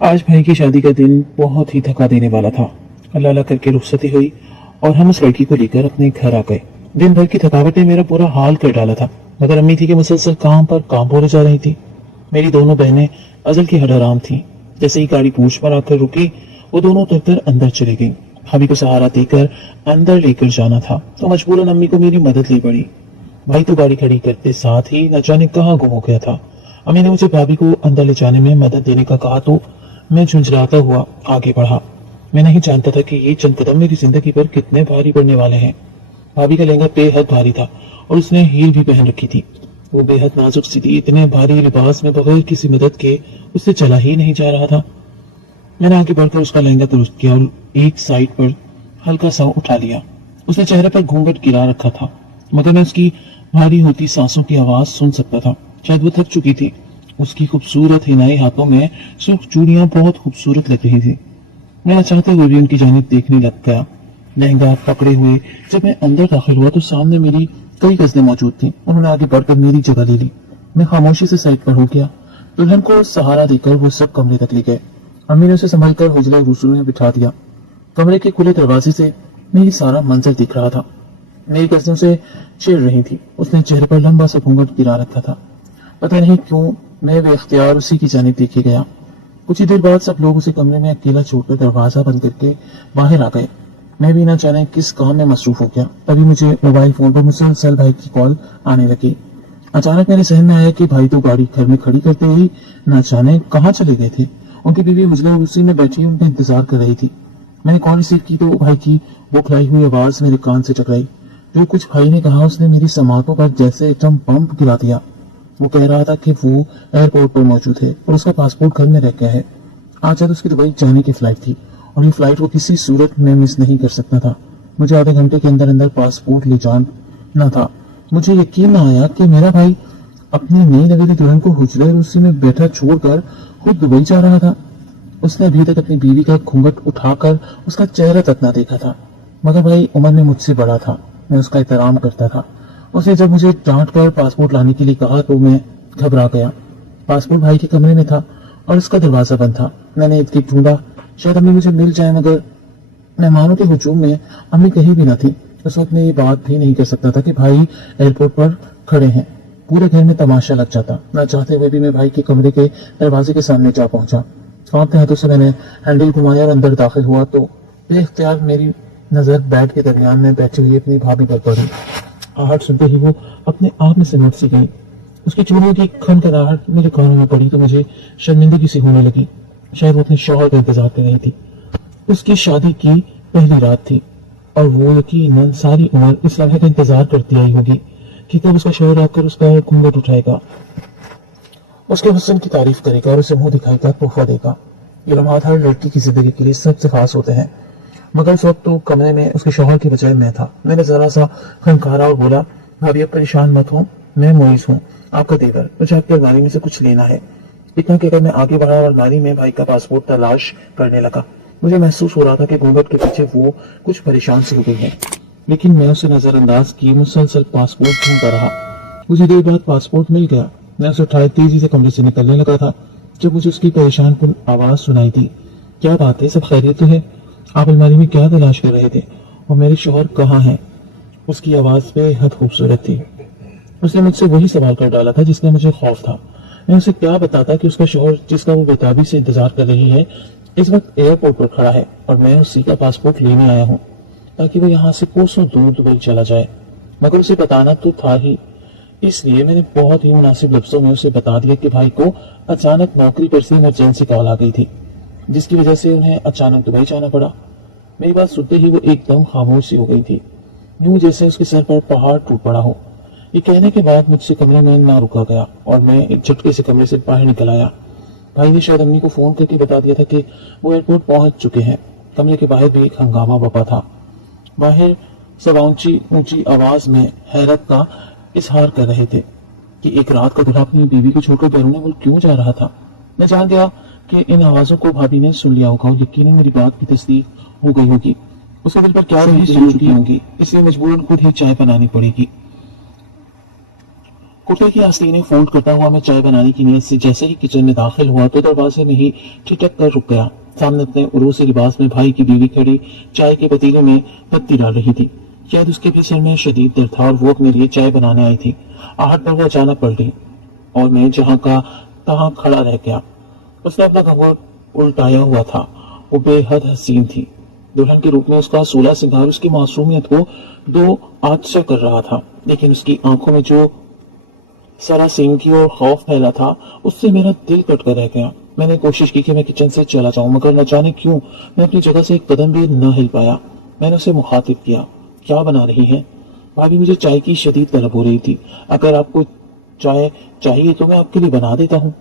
آج بھائی کی شادی کا دن بہت ہی تھکا دینے والا تھا۔ اللہ اللہ کر کے رخصتی ہوئی اور ہم اس لڑکی کو لے کر اپنے گھر آ گئے۔ دن بھر کی تھکاوٹ نے میرا پورا حال کر ڈالا تھا، مگر امی تھی کہ مسلسل کام پر کام بولے جا رہی تھی۔ میری دونوں بہنیں ازل کی ہڈ حرام تھیں۔ جیسے ہی گاڑی پوچھ پر آ کر رکی، وہ دونوں اتر کر اندر چلی گئیں۔ بھابھی کو سہارا دے کر اندر لے کر جانا تھا تو مجبوراً امی کو میری مدد لی پڑی۔ بھائی تو گاڑی کھڑی کرتے ساتھ ہی نہ جانے کہاں گم ہو گیا تھا۔ امی نے مجھے بھابھی کو اندر لے جانے میں مدد دینے کا کہا تو میں جھنجھلاتا ہوا آگے بڑھا۔ میں نہیں جانتا تھا کہ یہ چند قدم میری زندگی پر کتنے بھاری پڑنے والے ہیں۔ بھابھی کا لہنگا بے حد بھاری تھا اور اس نے ہیل بھی پہن رکھی تھی۔ وہ بے حد نازک سی تھی، اتنے بھاری لباس میں بغیر کسی مدد کے اس سے چلا ہی نہیں جا رہا تھا۔ میں نے آگے بڑھ کر اس کا لہنگا درست کیا اور ایک سائڈ پر ہلکا سا اٹھا لیا۔ اس نے چہرے پر گھونگھٹ گرا رکھا تھا، مگر میں اس کی بھاری ہوتی سانسوں کی آواز سن سکتا تھا۔ شاید وہ تھک چکی تھی۔ اس کی خوبصورت حنائی ہاتھوں میں سرخ چوڑیاں بہت خوبصورت لگ رہی تھی۔ میں نہ چاہتے ہوئے بھی ان کی جانب دیکھنے لگ گیا۔ لہنگا پکڑے ہوئے جب میں اندر داخل ہوا تو سامنے میری کئی غزلیں موجود تھیں۔ انہوں نے آگے بڑھ کر میری جگہ لے لی۔ میں خاموشی سے سائڈ پر ہو گیا۔ دلہن کو سہارا دے کر وہ سب کمرے تک لے گئے۔ امی نے اسے سنبھل کر حجرہ غسل میں بٹھا دیا۔ کمرے کے کھلے دروازے سے میری سارا منظر دکھ رہا تھا۔ میری غزلوں سے چڑ رہی تھی۔ اس نے چہرے پر لمبا سا گھونگھٹ گرا رکھا تھا۔ پتہ نہیں کیوں میں بے اختیار اسی کی جانب دیکھے گیا۔ کچھ ہی دیر بعد سب لوگ اسے کمرے میں اکیلا چھوڑ کر دروازہ بند کر کے باہر آ گئے۔ میں بھی نہ جانے کس کام میں مصروف ہو گیا۔ تبھی مجھے موبائل فون پر مسلسل بھائی کی کال آنے لگی۔ اچانک میرے ذہن میں آیا کہ بھائی تو گاڑی گھر میں کھڑی کرتے ہی نہ جانے کہاں چلے گئے تھے۔ ان کی بیوی حجرہ غسل میں بیٹھی ان کا انتظار کر رہی تھی۔ میں نے کال ریسیو کی تو بھائی کی بوکھلائی ہوئی آواز میرے کان سے ٹکرائی۔ جو کچھ بھائی نے کہا اس نے میری سماعتوں پر جیسے ایٹم بم گرا دیا۔ وہ کہہ رہا تھا کہ وہ ایئرپورٹ پر موجود ہے اور اس کا پاسپورٹ گھر میں رہ گیا ہے۔ آج رات اس کی دبئی جانے کی فلائٹ تھی اور یہ فلائٹ وہ کسی صورت میں مس نہیں کر سکتا تھا۔ مجھے آدھے گھنٹے کے اندر اندر پاسپورٹ لے جانا تھا۔ مجھے یقین نہ آیا کہ میرا بھائی اپنی نئی نویلی دلہن کو حجرہ غسل میں بیٹھا چھوڑ کر خود دبئی جا رہا تھا۔ اس نے ابھی تک اپنی بیوی کا گھونگھٹ اٹھا کر اس کا چہرہ تک نہ دیکھا تھا، مگر بھائی عمر میں مجھ سے بڑا تھا۔ میں اس کا احترام کرتا تھا۔ اس نے جب مجھے ڈانٹ کر پاسپورٹ لانے کے لیے کہا تو میں گھبرا گیا۔ پاسپورٹ بھائی کے کمرے میں تھا اور اس کا دروازہ بند تھا۔ میں نے ادھر ڈھونڈا، شاید امی مجھے مل جائے، مگر مہمانوں کے ہجوم میں امی کہیں بھی نہ تھی۔ اس وقت میں یہ بات بھی نہیں کر سکتا تھا کہ بھائی ایئرپورٹ پر کھڑے ہیں۔ پورے گھر میں تماشا لگ جاتا۔ نہ چاہتے ہوئے بھی میں بھائی کے کمرے کے دروازے کے سامنے جا پہنچا۔ کانپتے ہاتھوں سے میں نے ہینڈل گھمایا اور اندر داخل ہوا تو بے اختیار میری نظر بیڈ کے درمیان میں بیٹھی ہوئی اپنی بھابھی پر پڑی۔ آہٹ سنتے ہی وہ اپنے آپ میں سمٹ سی گئی۔ اس کی چوڑیوں کی کھنکھناہٹ میرے کانوں میں پڑی تو مجھے شرمندگی سی ہونے لگی۔ شاید وہ اپنے شوہر کا انتظار کر رہی تھی۔ اس کی شادی کی پہلی رات تھی اور وہ یقیناً ساری عمر اس لمحے کا انتظار کرتی آئی ہوگی کہ کب اس کا شوہر آ کر اس کا گھونگھٹ اٹھائے گا، اس کے حسن کی تعریف کرے گا اور اسے منہ دکھائی کا تحفہ دے گا۔ یہ لمحات ہر لڑکی کی زندگی کے لیے سب سے خاص ہوتے ہیں، مگر اس وقت تو کمرے میں اس کے شوہر کی بجائے میں تھا۔ میں نے ذرا سا کھنکارا اور بولا، بھابھی اب پریشان مت ہو، میں معیز ہوں، آپ کا دیور، مجھے آپ کی الماری میں سے کچھ لینا ہے۔ اتنا کہہ کر میں آگے بڑھا اور الماری میں بھائی کا پاسپورٹ تلاش کرنے لگا۔ مجھے محسوس ہو رہا تھا کہ گھونگھٹ کے پیچھے وہ کچھ پریشان سی ہو گئی ہے، لیکن میں اسے نظر انداز کی مسلسل پاسپورٹ ڈھونڈتا رہا۔ کچھ دیر بعد پاسپورٹ مل گیا۔ میں اسے اٹھائے تیزی سے کمرے سے نکلنے لگا تھا جب مجھے اس کی پریشان کن آواز سنائی دی، کیا بات ہے، سب خیریت تو ہے؟ آپ الماری میں کیا تلاش کر رہے تھے اور میرے شوہر کہاں ہیں؟ اس کی آواز بے حد خوبصورت تھی۔ اس نے مجھ سے وہی سوال کر ڈالا تھا جس کا مجھے خوف تھا۔ میں اسے کیا بتاتا کہ اس کا شوہر، جس کا وہ بےتابی سے انتظار کر رہی ہے، اس وقت ایئرپورٹ پر کھڑا ہے اور میں اسی کا پاسپورٹ لینے آیا ہوں تاکہ وہ یہاں سے کوسوں دور دبئی چلا جائے۔ مگر اسے بتانا تو تھا ہی، اس لیے میں نے بہت ہی مناسب لفظوں میں اسے بتا دیا کہ بھائی کو اچانک نوکری پر سے ایمرجنسی کال آ گئی تھی جس کی وجہ سے انہیں اچانک دبئی جانا پڑا۔ میری بات سنتے ہی وہ ایک دم خاموش سی ہو گئی تھی، یوں جیسے اس کے سر پر پہاڑ ٹوٹ پڑا ہو۔ یہ کہنے کے بعد مجھ سے کمرے میں نہ رکا گیا اور میں ایک جھٹکے سے کمرے سے باہر نکل آیا۔ بھائی نے شاید امی کو فون کر کے بتا دیا تھا کہ وہ ایئرپورٹ پہنچ چکے ہیں۔ کمرے کے باہر بھی ایک ہنگامہ بپا تھا۔ باہر سب اونچی آواز میں حیرت کا اظہار کر رہے تھے کہ ایک رات کا دلہا اپنی بیوی کو چھوڑ کر بیرون ملک کیوں جا رہا تھا۔ میں جان گیا کہ ان آوازوں کو بھابھی نے سن لیا ہوگا اور یقیناً میری بات کی تصدیق ہو گئی ہوگی۔ اس کے دل پر کیا رہی چکی ہوں گی، اس لیے مجبوراً خود ہی چائے بنانی پڑے گی۔ कुर्ते की आस्तीनें फोल्ड करता हुआ मैं चाय बनाने की नीयत से जैसे ही किचन में दाखिल हुआ तो दरवाजे में ही ठिठक कर रुक गया। सामने अपने उरूसी लिबास में भाई की बीवी खड़ी चाय के पतीले में पत्ती डाल रही थी। शायद उसके भी सिर में शदीद दर्द था और वो अपने लिए चाय बनाने आई थी। आहट पर वो अचानक पलटी और मैं जहां का तहां खड़ा रह गया। उसने अपना घूंघट उल्टाया हुआ था। वो बेहद हसीन थी। दुल्हन के रूप में उसका 16 सिंगार उसकी मासूमियत को दो आश्चर्य कर रहा था, लेकिन उसकी आंखों में जो सरासंगी और खौफ फैला था उससे मेरा दिल कट कर रह गया। मैंने कोशिश की कि मैं किचन से चला जाऊं, मगर न जाने क्यों मैं अपनी जगह से एक कदम भी न हिल पाया। मैंने उसे मुखातिब किया, क्या बना रही हैं? भाभी, मुझे चाय की शदीद तलब हो रही थी। अगर आपको चाय चाहिए तो मैं आपके लिए बना देता हूँ।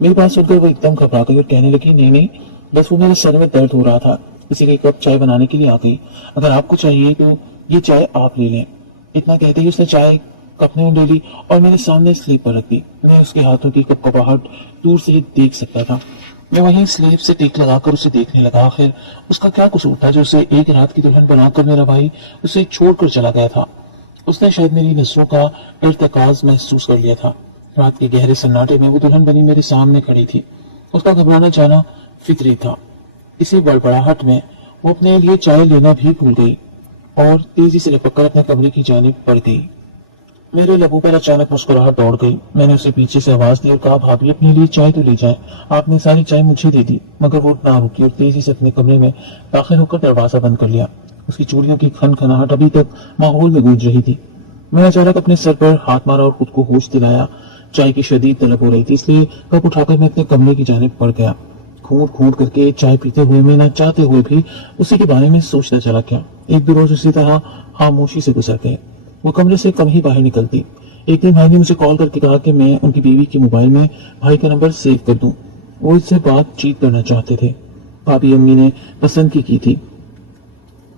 मेरी बात सुनकर वो एकदम घबरा गई और कहने लगी, नहीं नहीं, बस वो मेरे सर में दर्द हो रहा था, इसीलिए कप चाय बनाने के लिए आ गई। अगर आपको चाहिए तो ये चाय आप ले लें। इतना कहते ही उसने चाय कप में ले ली और मेरे सामने स्लीप पर रख दी। मैं उसके हाथों की कपकपाहट दूर से ही देख सकता था। मैं वहीं स्लीप से टिक लगाकर उसे देखने लगा। आखिर उसका क्या कसूर था जो उसे एक रात की दुल्हन बनाकर मेरा भाई उसे छोड़कर चला गया था। उसने शायद मेरी नजरों का इर्तिकाज महसूस कर लिया था। रात के गहरे सन्नाटे में वो दुल्हन बनी मेरे सामने खड़ी थी। उसका घबराना जाना फितरी था। इसी बड़बड़ाहट में वो अपने लिए चाय लेना भी भूल गई और तेजी से लपक कर अपने कमरे की जानिब बढ़ गई। मेरे लबों पर अचानक मुस्कुराहट दौड़ गई। मैंने उसे पीछे से आवाज दी और कहा, भाभी अपने लिए चाय तो ले जाए। आपने सारी चाय मुझे दे दी। मगर वो ना रुकी और तेजी से अपने कमरे में दाखिल होकर दरवाजा बंद कर लिया। उसकी चूड़ियों की खनखनाहट अभी तक माहौल में गूंज रही थी। मैंने अचानक अपने सर पर हाथ मारा और खुद को होश दिलाया। चाय की शदीद तलब हो रही थी, इसलिए कप उठाकर मैं अपने कमरे की जानिब बढ़ गया। घूंट घूंट करके चाय पीते हुए मैं न चाहते हुए भी उसी के बारे में सोचता चला गया। एक दो रोज उसी तरह खामोशी से गुजर गए। वो कमरे से कम ही बाहर निकलती। एक दिन भाई ने मुझे कॉल करके कहा कि मैं उनकी बीवी के मोबाइल में भाई का नंबर सेव कर दूं। वो इससे बातचीत करना चाहते थे। भाभी अम्मी ने पसंद की थी,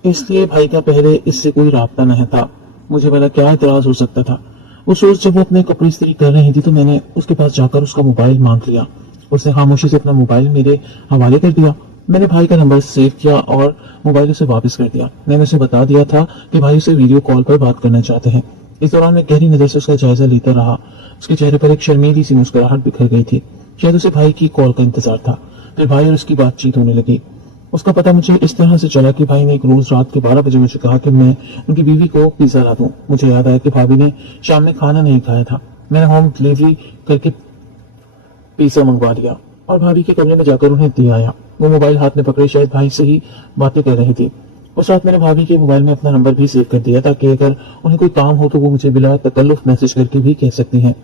इसलिए भाई का पहले इससे कोई राब्ता नहीं था। मुझे भला क्या एतराज हो सकता था। उस रोज जब वो अपने कपड़े इस्त्री कर रही थी तो मैंने उसके पास जाकर उसका मोबाइल मांग लिया। उसने खामोशी से अपना मोबाइल मेरे हवाले कर दिया। मैंने भाई का नंबर सेव किया और मोबाइल उसे वापस कर दिया। मैंने उसे बता दिया था कि भाई उसे वीडियो कॉल पर बात करना चाहते हैं। इस दौरान मैं गहरी नजर से उसका जायजा लेता रहा। उसके चेहरे पर एक शर्मीली सी मुस्कुराहट बिखर गई थी। शायद उसे भाई की कॉल का इंतजार था। फिर भाई और उसकी बातचीत होने लगी। उसका पता मुझे इस तरह से चला कि भाई ने एक रोज रात के 12 बजे मुझे कहा कि मैं उनकी बीवी को पिज्जा ला दूं। मुझे याद आया कि भाभी ने शाम में खाना नहीं खाया था। मैंने होम डिलीवरी करके पिज्जा मंगवा लिया और भाभी के कमरे में जाकर उन्हें दे आया। वो मोबाइल हाथ में पकड़े शायद भाई से ही बातें कर रही थी। उस रात मैंने भाभी के मोबाइल में अपना नंबर भी सेव कर दिया ताकि अगर उन्हें कोई काम हो तो वो मुझे बिला तकल्लुफ मैसेज करके भी कह सकती हैं।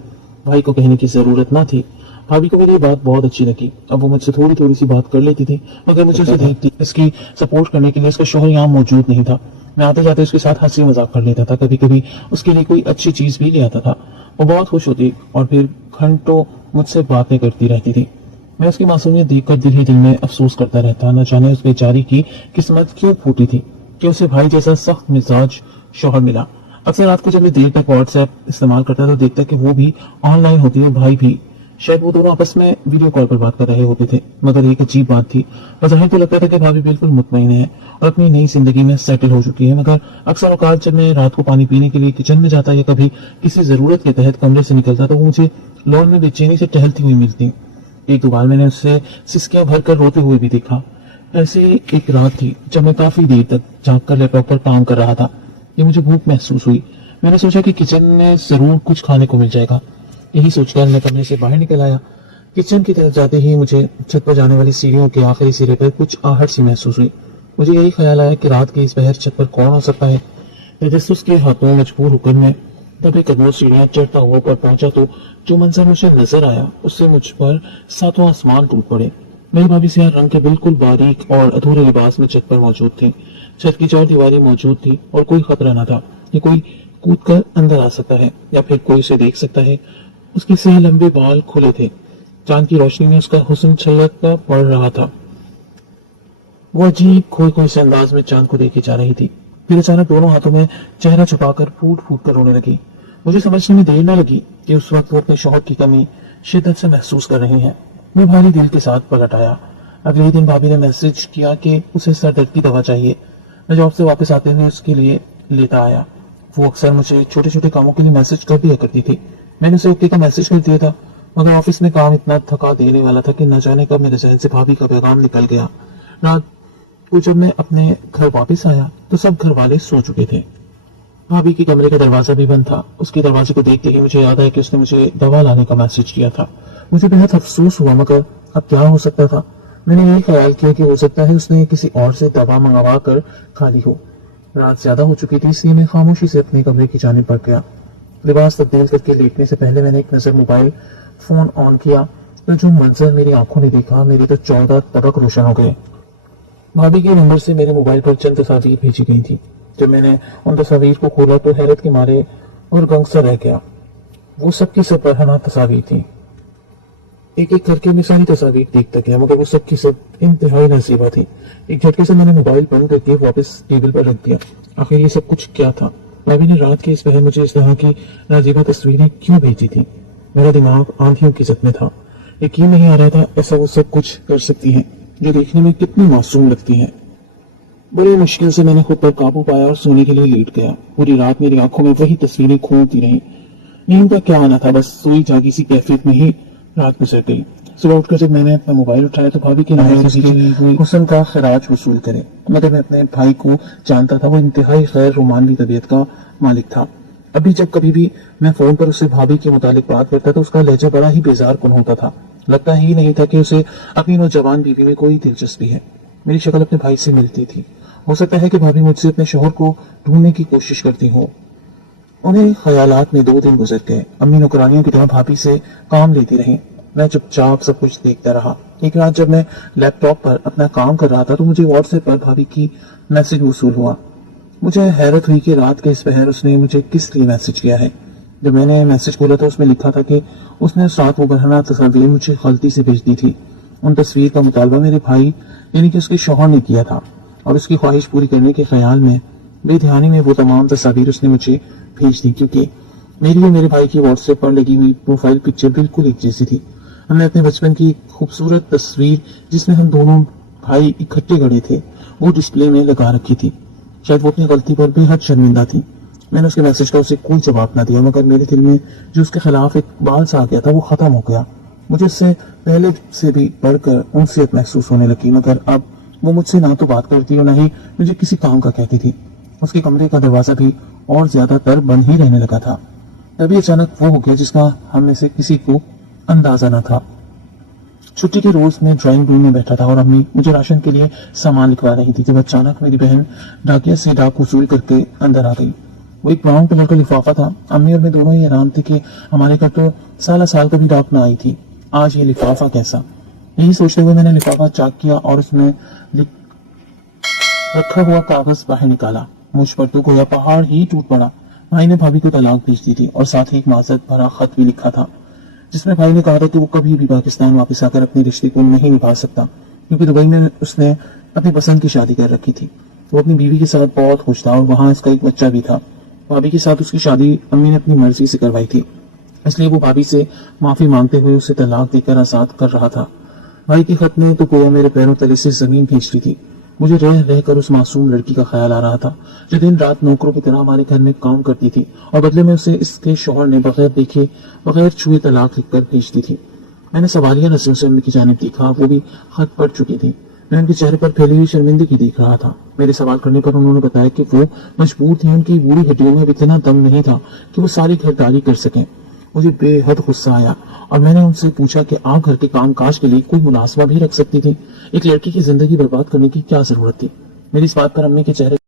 भाई को कहने की जरूरत ना थी। भाभी को मेरी ये बात बहुत अच्छी लगी। अब वो मुझसे थोड़ी थोड़ी सी बात कर लेती थी, मगर मुझे उसे देखती इसकी सपोर्ट करने के लिए उसका शोहर यहाँ मौजूद नहीं था। मैं आते जाते उसके साथ हंसी मजाक कर लेता था। कभी कभी उसके लिए कोई अच्छी चीज भी ले आता था। वो बहुत खुश होती और फिर घंटों मुझसे बातें करती रहती थी। मैं उसकी मासूमियत देखकर दिल ही दिल में अफसोस करता रहता। न जाने उस बेचारी की किस्मत क्यों फूटी थी कि उसे भाई जैसा सख्त मिजाज शौहर मिला। अक्सर रात को जब मैं देर तक व्हाट्सएप इस्तेमाल करता तो देखता कि वो भी ऑनलाइन होती है, भाई भी। शायद वो दोनों आपस में वीडियो कॉल पर बात कर रहे होते थे। मगर एक अजीब बात थी, बज़ाहिर तो लगता था कि भाभी बिल्कुल मुतमईन है और अपनी नई जिंदगी में सेटल हो चुकी है। मगर अक्सर औकात जब मैं रात को पानी पीने के लिए किचन में जाता या कभी किसी जरूरत के तहत कमरे से निकलता तो वो मुझे लॉन में बेचैनी से टहलती हुई मिलती। एक दो बार मैंने उससे सिसकियां भर कर रोते हुए भी देखा। ऐसे एक रात थी जब मैं काफी देर तक जाग कर लैपटॉप पर काम कर रहा था। ये मुझे भूख महसूस हुई। मैंने सोचा कि किचन में जरूर कुछ खाने को मिल जाएगा। यही सोचकर मैं कमरे से बाहर निकल आया। किचन की तरफ जाते ही मुझे छत पर जाने वाली सीढ़ियों के आखिरी सिरे पर कुछ आहट सी महसूस हुई। मुझे यही ख्याल आया कि रात के इस पहर छत पर कौन हो सकता है। तजस्सुस के हाथों मजबूर होकर मैं दबे कदमों सीढ़ियां चढ़ता हुआ पर पहुंचा तो जो मंजर मुझे नजर आया उससे मुझ पर सातों आसमान टूट पड़े। मेरी भाभी सियाह रंग के बिल्कुल बारीक और अधूरे लिबास में छत पर मौजूद थी। छत की चार दीवारें मौजूद थी और कोई खतरा न था कि कोई कूद कर अंदर आ सकता है या फिर कोई उसे देख सकता है। उसके सियाह लंबे बाल खुले थे। चांद की रोशनी में उसका हुस्न छलकता पड़ रहा था। वो अजीब खोए खोए से अंदाज में चांद को देखी जा रही थी। फिर अचानक दोनों हाथों में चेहरा छुपाकर फूट फूट कर रोने लगी। मुझे समझने में देर न लगी कि उस वक्त वो अपने शौहर की कमी शिद्दत से महसूस कर रही हैं। मैं भारी दिल के साथ पलट आया। अगले ही दिन भाभी ने मैसेज किया कि उसे सर दर्द की दवा चाहिए। मैं जॉब से वापस आते हुए उसके लिए लेता आया। वो अक्सर मुझे छोटे छोटे कामों के लिए मैसेज कर दिया करती थी। मैंने उसे ओके का मैसेज कर दिया था, मगर ऑफिस में काम इतना थका देने वाला था कि न जाने कब मेरे जहन से भाभी का पैगाम निकल गया। रात को जब मैं अपने घर वापस आया तो सब घर वाले सो चुके थे। भाभी के कमरे का दरवाजा भी बंद था। उसके दरवाजे को देखते ही मुझे याद आया कि उसने मुझे दवा लाने का मैसेज किया था। मुझे बेहद अफसोस हुआ, मगर अब क्या हो सकता था। मैंने यही ख्याल किया कि हो सकता है उसने किसी और से दवा मंगवा कर खा ली हो। रात ज्यादा हो चुकी थी, इसलिए मैं खामोशी से अपने कमरे की जानिब बढ़ गया। लिबास तब्दील करके लेटने से पहले मैंने एक नजर मोबाइल फोन ऑन किया तो जो मंजर मेरी आंखों ने देखा, मेरे तो 14 तबक रोशन हो गए। भाभी के नंबर से मेरे मोबाइल पर चंद तस्वीर भेजी गई थी। जब मैंने उन तस्वीर को खोला तो हैरत के मारे और गंगसा रह गया। वो सब की सब बरहना तस्वीर थी। एक एक करके मैं सारी तस्वीर देखता गया, मगर वो सब की सब इंतहाई नसीबा थी। एक झटके से मैंने मोबाइल बंद करके वापस टेबल पर रख दिया। आखिर ये सब कुछ क्या था? भाभी ने रात के इस पहर मुझे इस तरह की नाजीबा तस्वीरें क्यों भेजी थी? मेरा दिमाग आंधियों की जद में था। यकीन नहीं आ रहा था ऐसा वो सब कुछ कर सकती है जो देखने में कितनी मासूम लगती है। बड़ी मुश्किल से मैंने खुद पर काबू पाया और सोने के लिए लेट गया। पूरी रात मेरी आंखों में वही तस्वीरें घूमती रहीं। नींद का क्या आना था, बस सोई जागी सी कैफियत में ही रात गुजर गई। सुबह उठकर जब मैंने अपना मोबाइल उठाया तो भाभी के नाम हुस्न का खराज वसूल करे, मगर मैं अपने भाई को जानता था। वो इंतहाई खैर रोमानवी तबीयत का मालिक था। अभी जब कभी भी मैं फोन पर उससे भाभी के मुतालिक बात करता तो उसका लहजा बड़ा ही बेजार कुन होता था। लगता ही नहीं था कि उसे अपनी नौजवान बीवी में कोई दिलचस्पी है। मेरी शक्ल अपने भाई से मिलती थी। हो सकता है कि भाभी मुझसे अपने शोहर को ढूंढने की कोशिश करती हो। उन्हें ख्यालात में 2 दिन गुजर गए। अम्मी नौकरानियों की तरह भाभी से काम लेती रही। मैं चुपचाप सब कुछ देखता रहा। एक रात जब मैं लैपटॉप पर अपना काम कर रहा था तो मुझे व्हाट्सएप पर भाभी की मैसेज वसूल हुआ। मुझे हैरत हुई कि रात के इस पहर उसने मुझे किस लिए मैसेज किया है। जब मैंने मैसेज खोला तो उसमें लिखा था कि उसने उस रात वो बरहना तस्वीर मुझे गलती से भेज दी थी। उन तस्वीर का मुतालबा मेरे भाई यानी कि उसके शौहर ने किया था और उसकी ख्वाहिश पूरी करने के ख्याल में बेध्यानी में वो तमाम तस्वीर उसने मुझे भेज दी, क्योंकि मेरी और मेरे भाई की व्हाट्सएप पर लगी हुई प्रोफाइल पिक्चर बिल्कुल एक जैसी थी। हमने अपने बचपन की खूबसूरत तस्वीर जिसमें हम दोनों भाई इकट्ठे खड़े थे वो डिस्प्ले में लगा रखी थी। शायद वो अपनी गलती पर बेहद शर्मिंदा थी। मैंने उसके मैसेज का उसे कोई जवाब ना दिया, मगर मेरे दिल में जो उसके खिलाफ एक बाल सा आ गया था वो खत्म हो गया। मुझे उससे पहले से भी बढ़कर उनसियत महसूस होने लगी, मगर अब वो मुझसे ना तो बात करती और ना ही मुझे किसी काम का कहती थी। उसके कमरे का दरवाजा भी और ज्यादातर बंद ही रहने लगा था। तभी अचानक वो हो गया जिसका हम में से किसी को अंदाजा न था। छुट्टी के रोज मैं ड्राइंग रूम में बैठा था और अम्मी मुझे राशन के लिए सामान लिखवा रही थी, जब अचानक मेरी बहन डाकिया से डाक वसूल करके अंदर आ गई। वो एक ब्राउन कलर का लिफाफा था। अम्मी और मैं दोनों ही हैरान थे कि हमारे घर तो साल कभी डाक न आई थी, आज ये लिफाफा कैसा। यही सोचते हुए मैंने लिफाफा चेक किया और उसमें रखा हुआ कागज बाहर निकाला। मुझ पर तो गोया पहाड़ ही टूट पड़ा। भाई ने भाभी को तलाक भेज दी थी और साथ ही एक माजरत भरा खत भी लिखा था, जिसमें भाई ने कहा था कि वो कभी भी पाकिस्तान वापस आकर अपने रिश्ते को नहीं निभा सकता, क्योंकि दुबई में उसने अपनी पसंद की शादी कर रखी थी। वो अपनी बीवी के साथ बहुत खुश था और वहां इसका एक बच्चा भी था। भाभी के साथ उसकी शादी अम्मी ने अपनी मर्जी से करवाई थी, इसलिए वो भाभी से माफी मांगते हुए उसे तलाक देकर आजाद कर रहा था। भाई के खत ने तो गोया मेरे पैरों तले से जमीन खींच ली थी। मुझे रह रहकर उस मासूम लड़की का ख्याल आ रहा था जो दिन रात नौकरों की तरह हमारे घर में काम करती थी और बदले में उसे इसके शौहर ने बगैर देखे बगैर छुए तलाक लिखकर भेज दी थी। मैंने सवालिया नजरों से उनकी जानिब देखा। वो भी खत पढ़ चुकी थी। मैं उनके चेहरे पर फैली हुई शर्मिंदगी देख रहा था। मेरे सवाल करने पर उन्होंने बताया कि वो मजबूर थी। उनकी बूढ़ी हड्डियों में इतना दम नहीं था कि वो सारी घरदारी कर सकें। मुझे बेहद गुस्सा आया और मैंने उनसे पूछा कि आप घर के काम काज के लिए कोई मुलाजमा भी रख सकती थी। एक लड़की की जिंदगी बर्बाद करने की क्या जरूरत थी। मेरी इस बात पर अम्मी के चेहरे